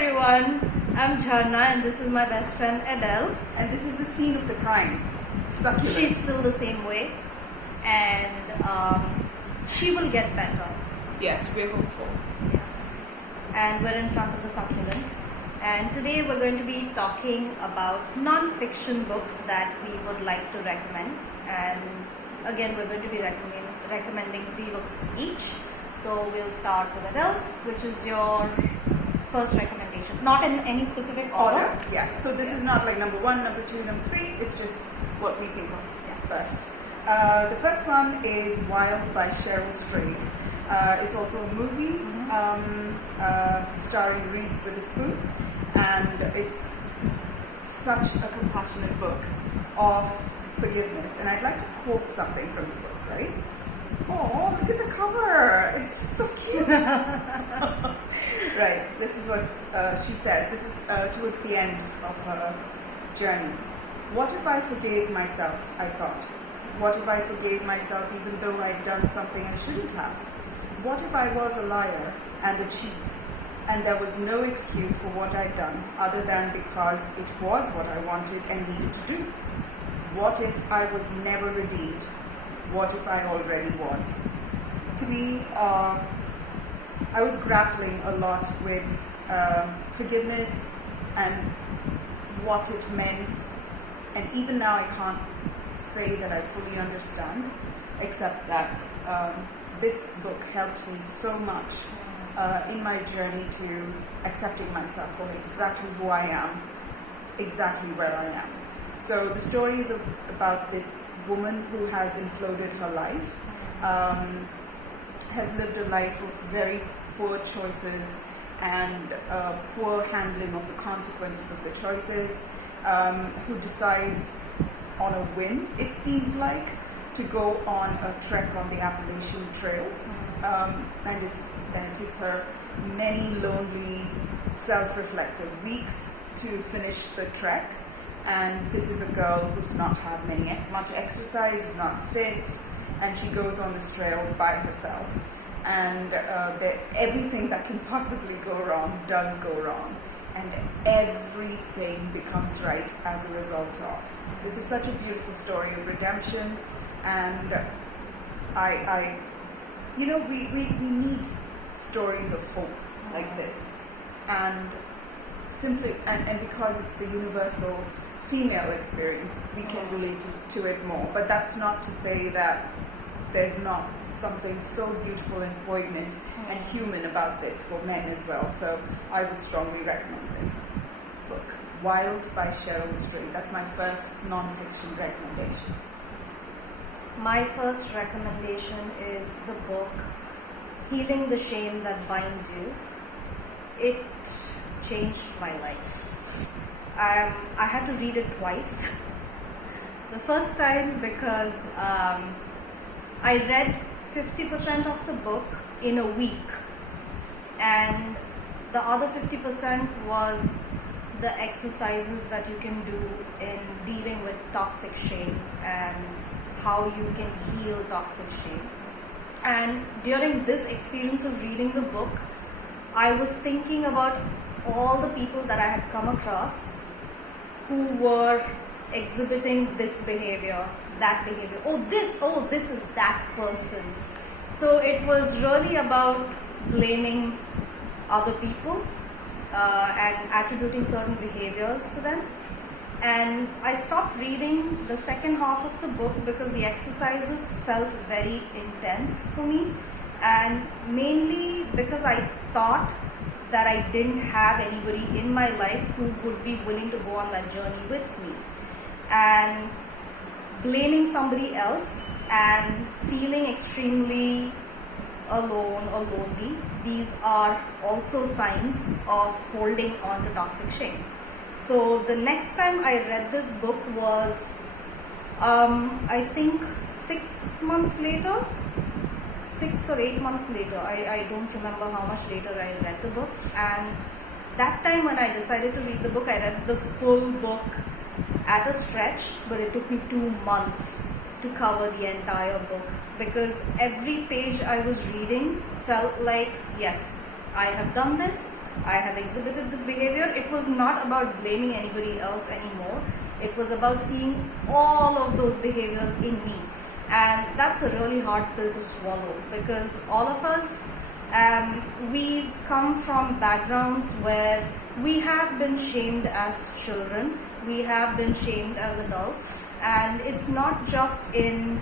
everyone, I'm Jharna and this is my best friend Adele. And this is the scene of the crime. Succulent. She's still the same way and she will get better. Yes, we're hopeful. And we're in front of the succulent. And today we're going to be talking about non-fiction books that we would like to recommend. And again, we're going to be recommending 3 books each. So we'll start with Adele, which is your first recommendation. Not in any specific order. Yes, so this is not like number 1, number 2, number 3. It's just what we think of first. The first one is Wild by Cheryl Strayed. It's also a movie starring Reese Witherspoon, and it's such a compassionate book of forgiveness. And I'd like to quote something from the book, right? Oh, look at the cover! It's just so cute. Right, this is what she says. This is towards the end of her journey. What if I forgave myself, I thought. What if I forgave myself even though I'd done something I shouldn't have? What if I was a liar and a cheat, and there was no excuse for what I'd done other than because it was what I wanted and needed to do? What if I was never redeemed? What if I already was? To me, I was grappling a lot with forgiveness and what it meant, and even now I can't say that I fully understand, except that this book helped me so much in my journey to accepting myself for exactly who I am, exactly where I am. So the story is about this woman who has imploded her life, has lived a life of very poor choices and poor handling of the consequences of the choices, who decides on a whim, it seems like, to go on a trek on the Appalachian Trails. And it takes her many lonely, self-reflective weeks to finish the trek. And this is a girl who's not had much exercise, is not fit, and she goes on this trail by herself. And everything that can possibly go wrong does go wrong, and everything becomes right as a result of. This is such a beautiful story of redemption, and we need stories of hope like this, and simply and because it's the universal female experience, we can relate to it more. But that's not to say that there's not something so beautiful and poignant and human about this for men as well. So I would strongly recommend this book, Wild by Cheryl Strayed. That's my first non-fiction recommendation. My first recommendation is the book Healing the Shame That Binds You. It changed my life. I had to read it twice. The first time because I read 50% of the book in a week, and the other 50% was the exercises that you can do in dealing with toxic shame and how you can heal toxic shame. And during this experience of reading the book, I was thinking about all the people that I had come across who were exhibiting this behavior, that behavior. Oh, this is that person. So it was really about blaming other people and attributing certain behaviors to them. And I stopped reading the second half of the book because the exercises felt very intense for me, and mainly because I thought that I didn't have anybody in my life who would be willing to go on that journey with me. And blaming somebody else and feeling extremely alone or lonely, these are also signs of holding on to toxic shame. So the next time I read this book was, I think 6 months later, 6 or 8 months later. I don't remember how much later I read the book. And that time when I decided to read the book, I read the full book at a stretch, but it took me 2 months to cover the entire book, because every page I was reading felt like, yes, I have done this, I have exhibited this behavior. It was not about blaming anybody else anymore. It was about seeing all of those behaviors in me. And that's a really hard pill to swallow, because all of us, we come from backgrounds where we have been shamed as children, we have been shamed as adults, and it's not just in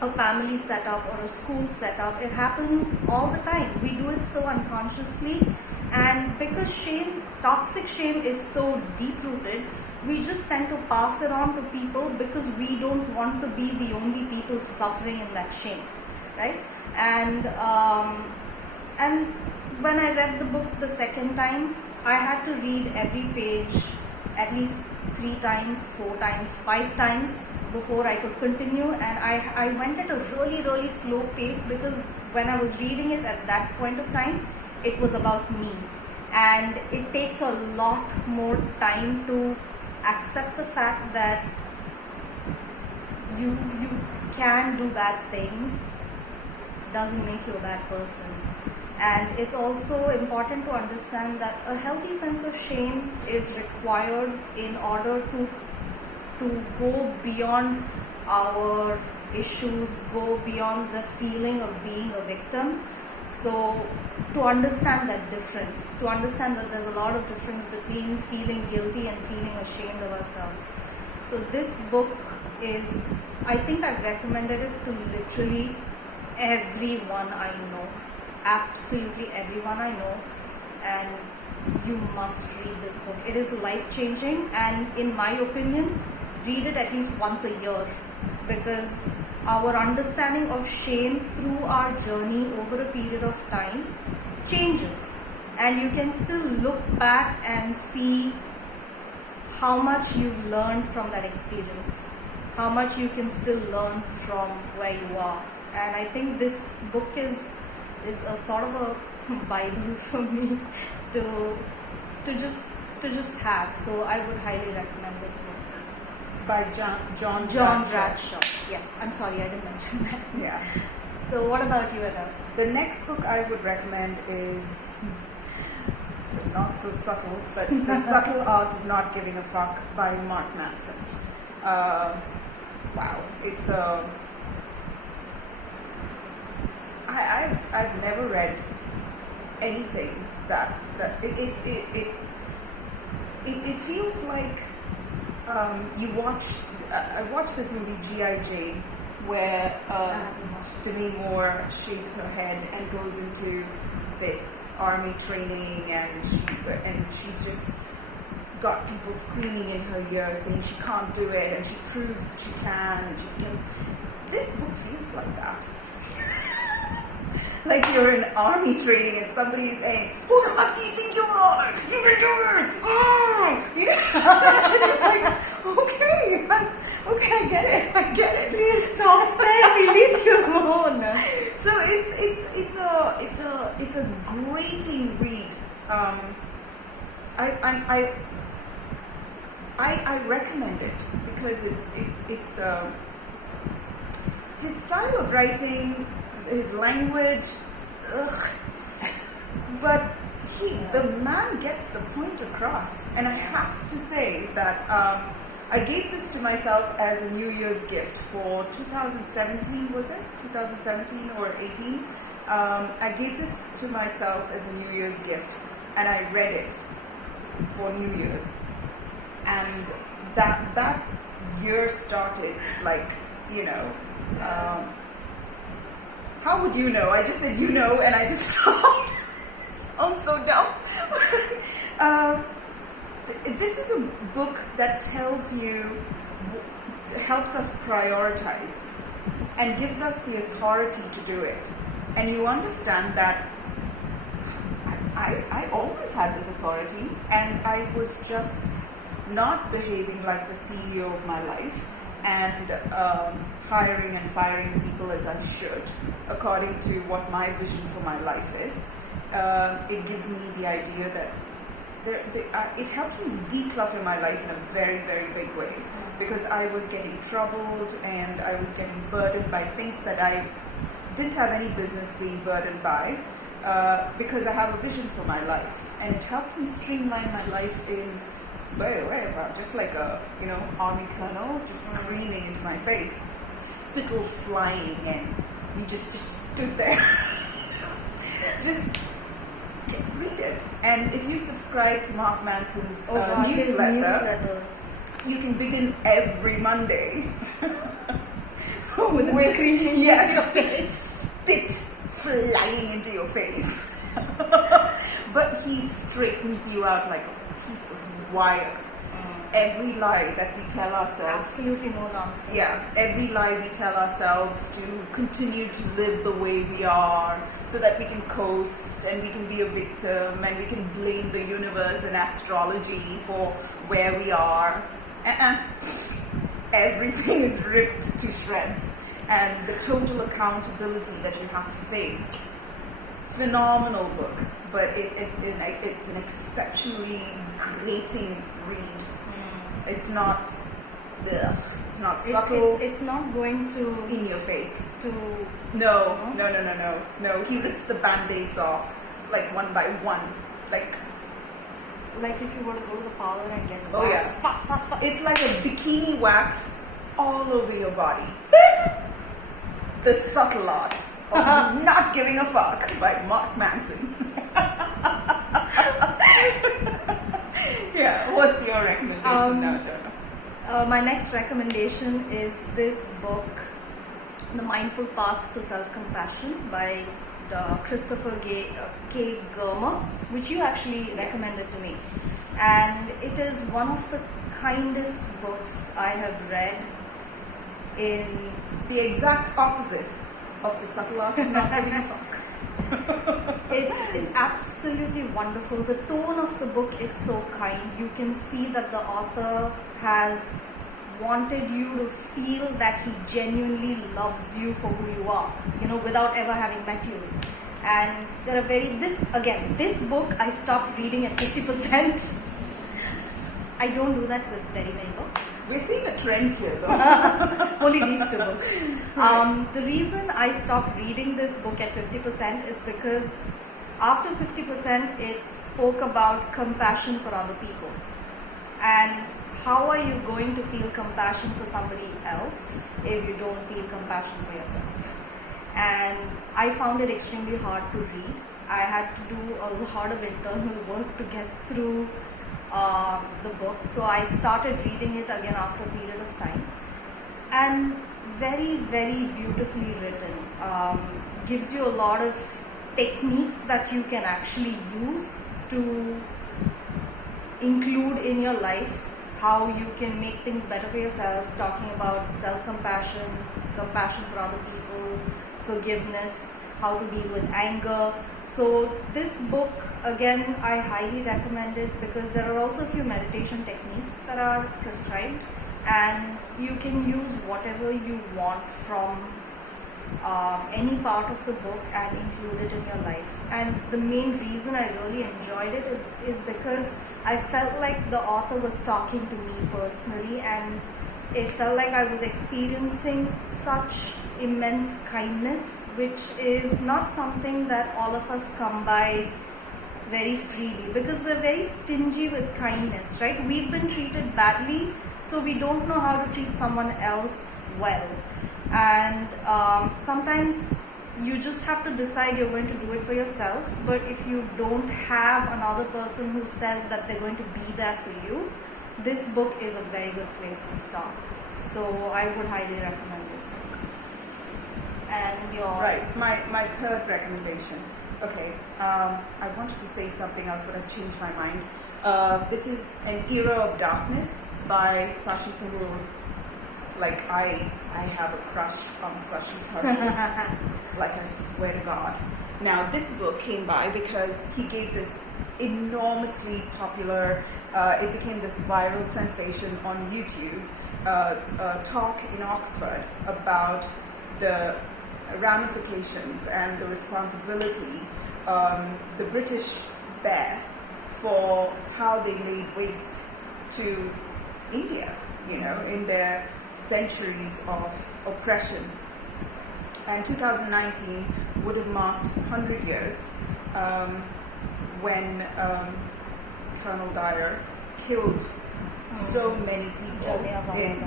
a family setup or a school setup. It happens all the time. We do it so unconsciously, and because shame, toxic shame, is so deep rooted, we just tend to pass it on to people because we don't want to be the only people suffering in that shame, right? And when I read the book the second time, I had to read every page at least 3 times, 4 times, 5 times before I could continue. And I went at a really, really slow pace, because when I was reading it at that point of time, it was about me. And it takes a lot more time to accept the fact that you can do bad things doesn't make you a bad person. And it's also important to understand that a healthy sense of shame is required in order to go beyond our issues, go beyond the feeling of being a victim. So to understand that difference, to understand that there's a lot of difference between feeling guilty and feeling ashamed of ourselves. So this book is, I think I've recommended it to literally everyone I know. Absolutely everyone I know, and you must read this book. It is life-changing, and in my opinion, read it at least once a year, because our understanding of shame through our journey over a period of time changes, and you can still look back and see how much you've learned from that experience, how much you can still learn from where you are. And I think this book is a sort of a Bible for me to just have. So I would highly recommend this book. By John Bradshaw. Yes, I'm sorry, I didn't mention that. Yeah. So what about you, Adele? The next book I would recommend is not so subtle, but The Subtle Art of Not Giving a Fuck by Mark Manson. Wow, it's a... I've never read anything that it feels like you watch. I watched this movie G.I. Jane, where Demi Moore shakes her head and goes into this army training, and she's just got people screaming in her ear saying she can't do it, and she proves she can. And she can. This book feels like that. Like you're in army training and somebody is saying, "Who the fuck do you think you are? You can do it!" Oh! You know? Like, okay, I get it. Please stop there. We leave you alone. So it's a grating read. I recommend it because it's his style of writing, his language, but the man gets the point across. And I have to say that I gave this to myself as a New Year's gift for 2017, was it? 2017 or 18? I gave this to myself as a New Year's gift, and I read it for New Year's. And that year started like, how would you know? I just said and I just stopped. Sounds so dumb. This is a book that tells you, helps us prioritize and gives us the authority to do it. And you understand that I always had this authority, and I was just not behaving like the CEO of my life and hiring and firing people as I should, according to what my vision for my life is. It gives me the idea that it helped me declutter my life in a very, very big way, because I was getting troubled and I was getting burdened by things that I didn't have any business being burdened by. because I have a vision for my life, and it helped me streamline my life in way about just like a army colonel just screaming into my face, spittle flying, and you just stood there. Just read it, and if you subscribe to Mark Manson's His newsletter, newsletters. you can begin every Monday With a screaming yes, into your face. spit flying into your face. But he straightens you out like a piece of wire. Every lie that we tell ourselves, Absolutely no nonsense. yeah, every lie we tell ourselves to continue to live the way we are, so that we can coast and we can be a victim and we can blame the universe and astrology for where we are. Everything is ripped to shreds, and the total accountability that you have to face. Phenomenal book, but it's an exceptionally grating read. It's not, it's not subtle. It's not going to It's in your face. to No. He rips the band-aids off, like one by one. Like if you were to go to the parlor and get Oh, yeah. wax, fast. it's like a bikini wax all over your body. The subtle art of not giving a fuck by Mark Manson. Yeah, what's your recommendation now, Jonah? My next recommendation is this book, The Mindful Path to Self-Compassion by Christopher K. Germer, which you actually recommended to me. And it is one of the kindest books I have read in... The exact opposite of the subtle art of not giving a fuck. It's absolutely wonderful. The tone of the book is so kind. You can see that the author has wanted you to feel that he genuinely loves you for who you are, without ever having met you. And there are this book I stopped reading at 50%. I don't do that with very many books. We're seeing a trend here, though. Only these two books. The reason I stopped reading this book at 50% is because after 50% it spoke about compassion for other people. And how are you going to feel compassion for somebody else if you don't feel compassion for yourself? And I found it extremely hard to read. I had to do a lot of internal work to get through the book, so I started reading it again after a period of time, and very, very beautifully written. Gives you a lot of techniques that you can actually use to include in your life, how you can make things better for yourself, talking about self-compassion, compassion for other people, forgiveness, how to deal with anger. So this book, again, I highly recommend it because there are also a few meditation techniques that are prescribed, and you can use whatever you want from any part of the book and include it in your life. And the main reason I really enjoyed it is because I felt like the author was talking to me personally, and it felt like I was experiencing such immense kindness, which is not something that all of us come by very freely, because we're very stingy with kindness, right? We've been treated badly, so we don't know how to treat someone else well. And sometimes you just have to decide you're going to do it for yourself. But if you don't have another person who says that they're going to be there for you, this book is a very good place to start. So I would highly recommend this book. And your... Right, my third recommendation. Okay, I wanted to say something else, but I've changed my mind. This is An Era of Darkness by Sashi Tharoor. Like, I have a crush on Sashi Tharoor. Like, I swear to God. Now, this book came by because he gave this enormously popular, it became this viral sensation on YouTube, talk in Oxford about the ramifications and the responsibility the British bear for how they laid waste to India, in their centuries of oppression. and 2019 would have marked 100 years when Colonel Dyer killed so many people in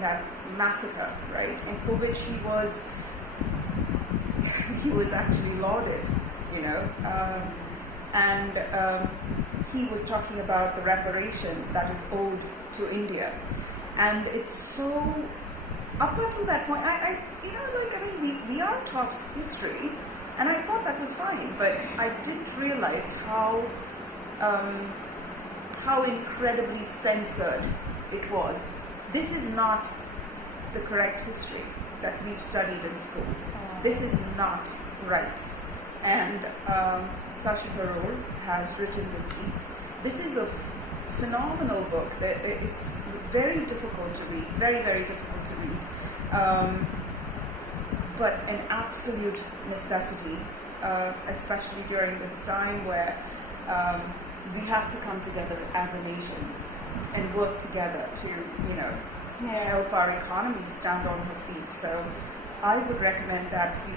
that massacre, right? And for which he was actually lauded, you know, and he was talking about the reparation that is owed to India, and it's so up until that point, we are taught history, and I thought that was fine, but I didn't realize how incredibly censored it was. This is not the correct history that we've studied in school. This is not right. And Sashi Tharoor has written this book. This is a phenomenal book. It's very difficult to read, very, very difficult to read, but an absolute necessity, especially during this time where we have to come together as a nation and work together to, help our economy stand on her feet. So I would recommend that you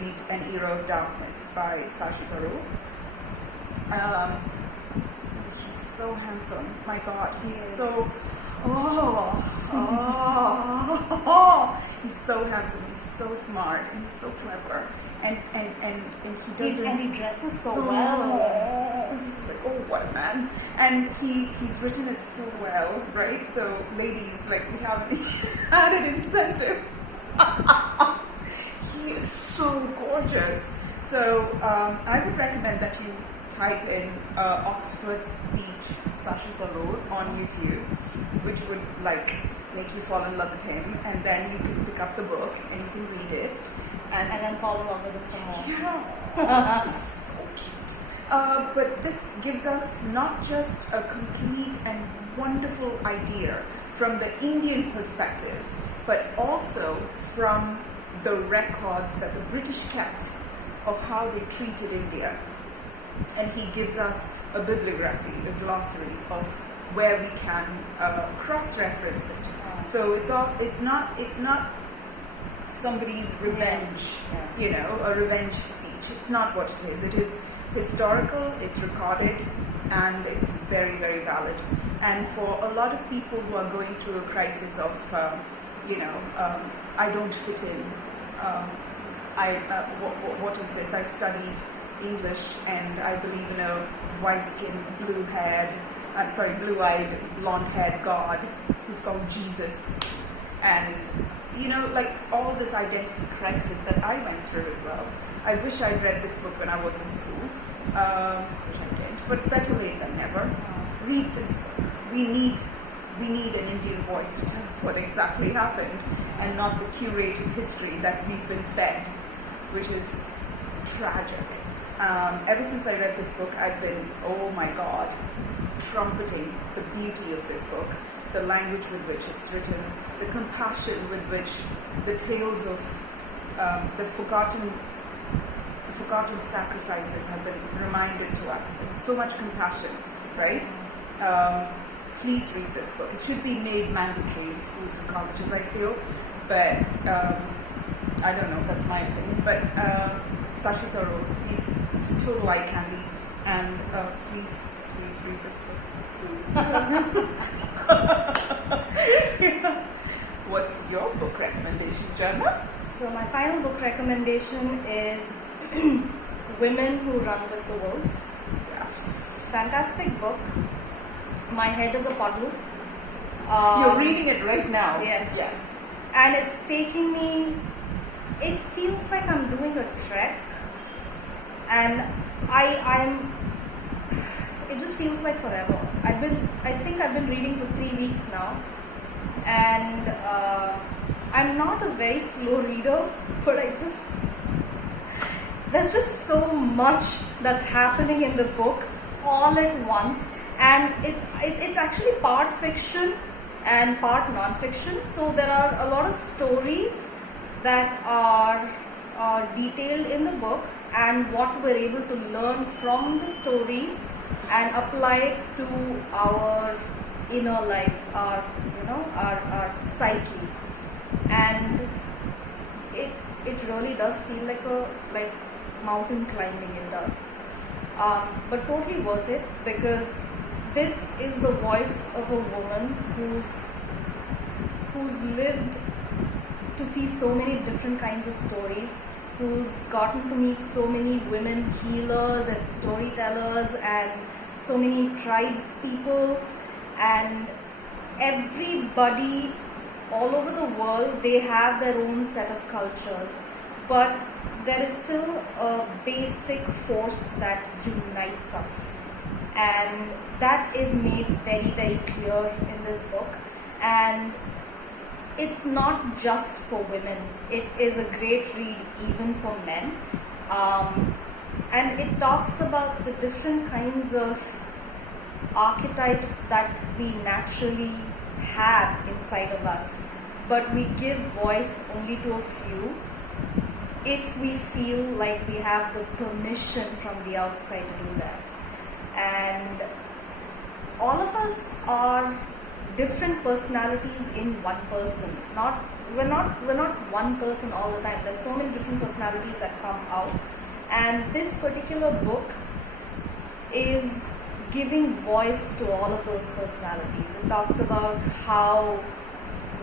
read An Era of Darkness by Sashi Tharoor. He's so handsome. My God, he's so... he's so handsome. He's so smart. And he's so clever. And he doesn't... And he dresses so well. He's like, oh, what a man. And he's written it so well, right? So, ladies, like, we have added incentive. He is so gorgeous. So, I would recommend that you type in Oxford Speech Sashi Tharoor on YouTube, which would, make you fall in love with him. And then you can pick up the book and you can read it. And then fall in love with him some more. Yeah. So cute. But this gives us not just a complete and wonderful idea from the Indian perspective, but also from the records that the British kept of how they treated India. And he gives us a bibliography, a glossary of where we can cross-reference it. So it's not somebody's revenge, a revenge speech. It's not what it is. It is historical, it's recorded, and it's very, very valid. And for a lot of people who are going through a crisis of, I don't fit in, what is this? I studied English and I believe in a white-skinned, blue-eyed, blonde-haired God who's called Jesus. And all this identity crisis that I went through as well. I wish I'd read this book when I was in school. Which I didn't, but better late than never. Read this book. We need an Indian voice to tell us what exactly happened, and not the curated history that we've been fed, which is tragic. Ever since I read this book, I've been, oh my God, trumpeting the beauty of this book, the language with which it's written, the compassion with which the tales of the forgotten sacrifices have been reminded to us. So much compassion, right? Please read this book. It should be made mandatory in schools and colleges, I feel. But I don't know, that's my opinion. But Sashi Tharoor, it's total eye candy. And please read this book. What's your book recommendation, Janna? So my final book recommendation is Women Who Run with the Wolves. Yeah. Fantastic book. My head is a puddle. You're reading it right now. Yes. And it's taking me, it feels like I'm doing a trek. And it just feels like forever. I think I've been reading for 3 weeks now. And I'm not a very slow reader, but there's just so much that's happening in the book all at once. And it's actually part fiction and part non-fiction. So there are a lot of stories that are detailed in the book, and what we're able to learn from the stories and apply it to our inner lives, our psyche. And it really does feel like mountain climbing. It does, but totally worth it, because this is the voice of a woman who's lived to see so many different kinds of stories, who's gotten to meet so many women healers and storytellers and so many tribes people, and everybody all over the world, they have their own set of cultures, but there is still a basic force that unites us, and that is made very, very clear in this book. And it's not just for women, it is a great read even for men. And it talks about the different kinds of archetypes that we naturally have inside of us, but we give voice only to a few if we feel like we have the permission from the outside to do that. And all of us are different personalities in one person. We're not one person all the time. There's so many different personalities that come out, and this particular book is giving voice to all of those personalities. It talks about how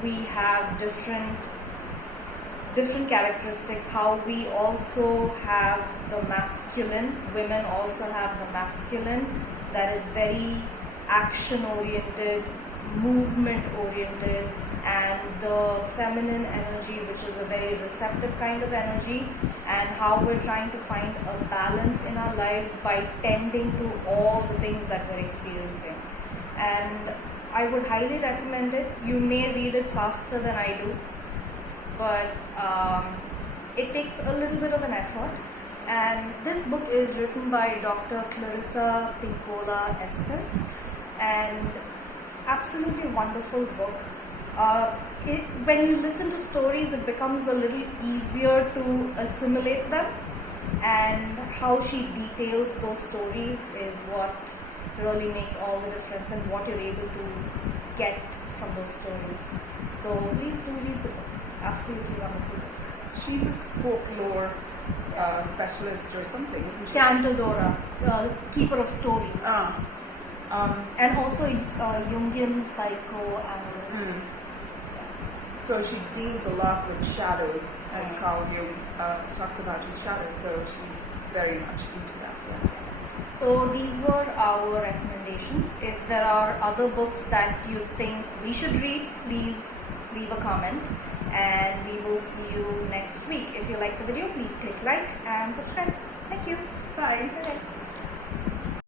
we have different characteristics, how we also have the masculine, women also have the masculine that is very action oriented, movement oriented, and the feminine energy, which is a very receptive kind of energy, and how we're trying to find a balance in our lives by tending to all the things that we're experiencing. And I would highly recommend it. You may read it faster than I do, but it takes a little bit of an effort. And this book is written by Dr. Clarissa Pinkola Estes, and absolutely wonderful book. When you listen to stories, it becomes a little easier to assimilate them, and how she details those stories is what really makes all the difference, and what you're able to get from those stories. So please do read the book. Absolutely wonderful book. She's a folklore specialist or something, isn't she? Cantadora, keeper of stories. And also a Jungian psychoanalyst. So she deals a lot with shadows, as Carl Jung talks about his shadows, so she's very much into that. Yeah. So these were our recommendations. If there are other books that you think we should read, please leave a comment, and we will see you next week. If you like the video, please click like and subscribe. Thank you. Bye. Bye.